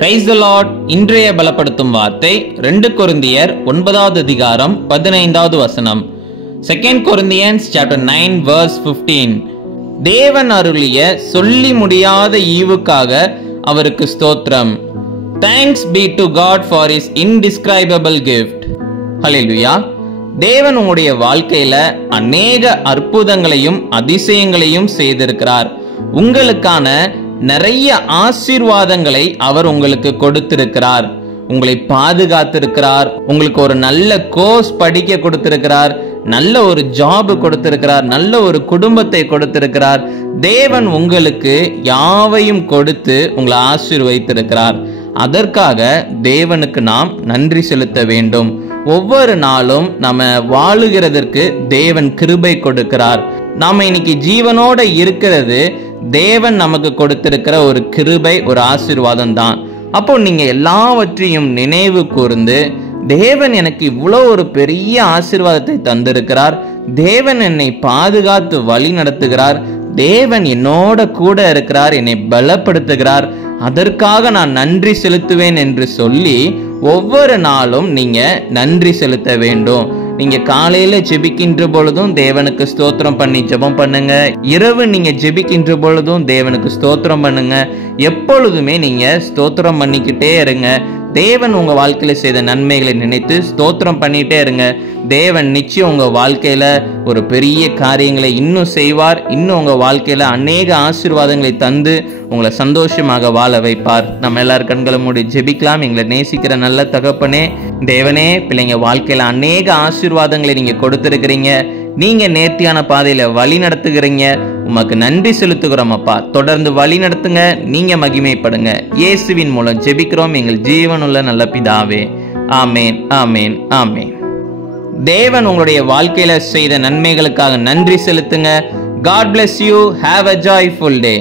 Praise the Lord. இன்றைய பலப்படுத்தும் வார்த்தை 2 கொரிந்தியர் 9வது அதிகாரம் 15வது வசனம். 2 Corinthians chapter 9 verse 15. தேவன் அருளிய சொல்லி முடியாத ஈவுக்காக அவருக்கு ஸ்தோத்திரம். Thanks be to God for his indescribable gift. ஹல்லேலூயா. தேவன் உங்களுடைய வாழ்க்கையில அநேக அற்புதங்களையும் அதிசயங்களையும் செய்திருக்கிறார். உங்களுக்கான நிறைய ஆசீர்வாதங்களை அவர் உங்களுக்கு கொடுத்திருக்கிறார். உங்களை பாதுகாத்திருக்கிறார். உங்களுக்கு ஒரு நல்ல கோர்ஸ் படிக்க கொடுத்திருக்கிறார். நல்ல ஒரு ஜாப் கொடுத்திருக்கிறார். நல்ல ஒரு குடும்பத்தை கொடுத்திருக்கிறார். தேவன் உங்களுக்கு யாவையும் கொடுத்து உங்களை ஆசீர்வதித்திருக்கிறார். அதற்காக தேவனுக்கு நாம் நன்றி செலுத்த வேண்டும். ஒவ்வொரு நாளும் நம்ம வாழுகிறதற்கு தேவன் கிருபை கொடுக்கிறார். நாம இன்னைக்கு ஜீவனோட இருக்கிறது தேவன் நமக்கு கொடுத்திருக்கிற ஒரு கிருபை, ஒரு ஆசீர்வாதம் தான். அப்போ நீங்க எல்லாவற்றையும் நினைவு கூர்ந்து, தேவன் எனக்கு இவ்வளோ ஒரு பெரிய ஆசீர்வாதத்தை தந்திருக்கிறார், தேவன் என்னை பாதுகாத்து வழி நடத்துகிறார், தேவன் என்னோட கூட இருக்கிறார், என்னை பலப்படுத்துகிறார், அதற்காக நான் நன்றி செலுத்துவேன் என்று சொல்லி ஒவ்வொரு நாளும் நீங்க நன்றி செலுத்த வேண்டும். நீங்க காலையில ஜெபிக்கின்ற பொழுதும் தேவனுக்கு ஸ்தோத்திரம் பண்ணி ஜெபம் பண்ணுங்க. இரவு நீங்க ஜெபிக்கின்ற பொழுதும் தேவனுக்கு ஸ்தோத்திரம் பண்ணுங்க. எப்பொழுதுமே நீங்க ஸ்தோத்திரம் பண்ணிக்கிட்டே இருங்க. தேவன் உங்க வாழ்க்கையில செய்த நன்மைகளை நினைத்து ஸ்தோத்திரம் பண்ணிட்டே இருங்க. தேவன் நிச்சயம் உங்க வாழ்க்கையில ஒரு பெரிய காரியங்களை இன்னும் செய்வார். இன்னும் உங்க வாழ்க்கையில அநேக ஆசீர்வாதங்களை தந்து உங்களை சந்தோஷமாக வாழ வைப்பார். நம்ம எல்லாரும் கண்களை மூடி ஜெபிக்கலாம். எங்களை நேசிக்கிற நல்ல தகப்பனே, தேவனே, பிள்ளைங்க வாழ்க்கையில அநேக ஆசீர்வாதங்களை நீங்க கொடுத்திருக்கிறீங்க. நீங்க நேர்த்தியான பாதையில வழி நடத்துகிறீங்க. உமக்கு நன்றி செலுத்துகிறோம் அப்பா. தொடர்ந்து வழி நடத்துங்க. நீங்க மகிமைப்படுங்க. இயேசுவின் மூலம் ஜெபிக்கிறோம் எங்கள் ஜீவனுள்ள நல்ல பிதாவே. ஆமேன், ஆமேன், ஆமேன். தேவன் உங்களுடைய வாழ்க்கையில செய்த நன்மைகளுக்காக நன்றி செலுத்துங்க. God bless you. Have a joyful day.